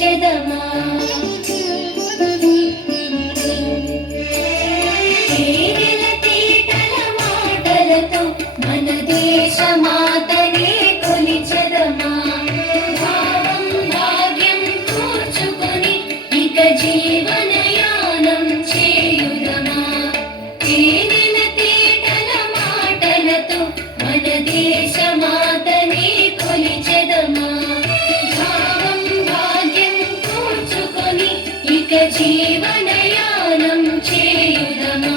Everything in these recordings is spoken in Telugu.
కొలిచెదమా తేనెల తేటల మాటలతో మన దేశమాతనే కొలిచెదమా భావం భాగ్యం కూర్చుకొని ఇక జీవనయానం చేయుదమా తేనెల తేటల మాటలతో మన దేశమాతనే కొలిచెదమా భావం భాగ్యం కూర్చుకొని ఇక జీవనయానం చేయుదమా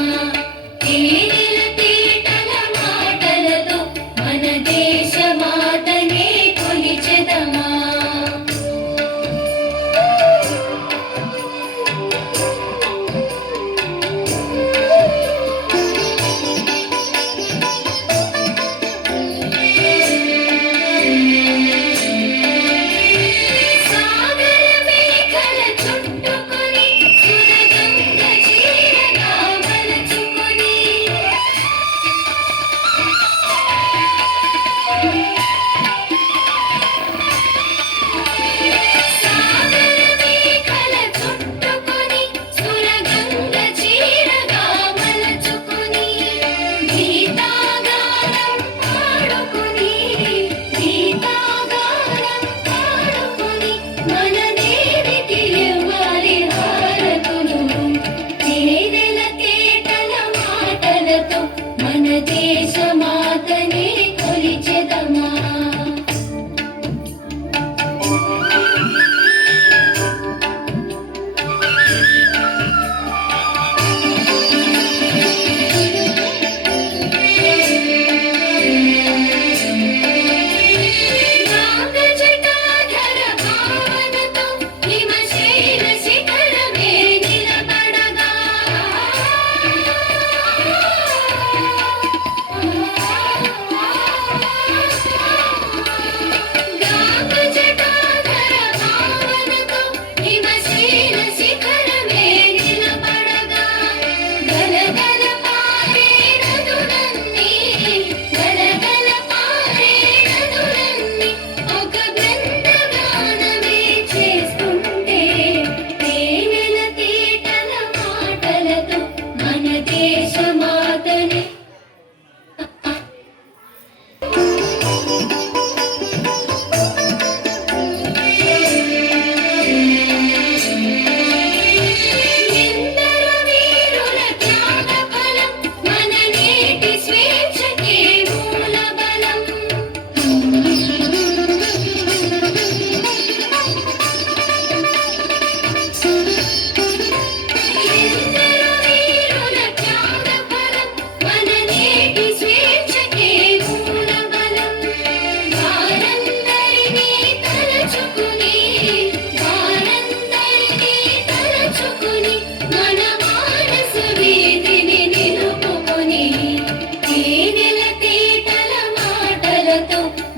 తేనెల తేటల మాటలతో మన దేశమాతనే కొలిచెదమా మన దేశమాతనే కొలిచెదమా దేశమాతనే ఎందరో వీరుల త్యాగ ఫలం మన నేటి స్వేచ్ఛకే మూల బలం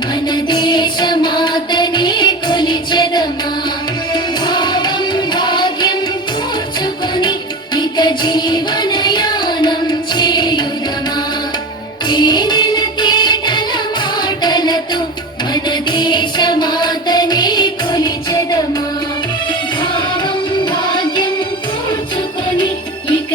మన దేశమాతనే కొలిచెదమా భావం భాగ్యం కూర్చుకొని ఇక జీవనయానం చేయుదమా తేనెల తేటల మాటలతో మన దేశమాతనే కొలిచెదమా భావం భాగ్యం కూర్చుకొని ఇక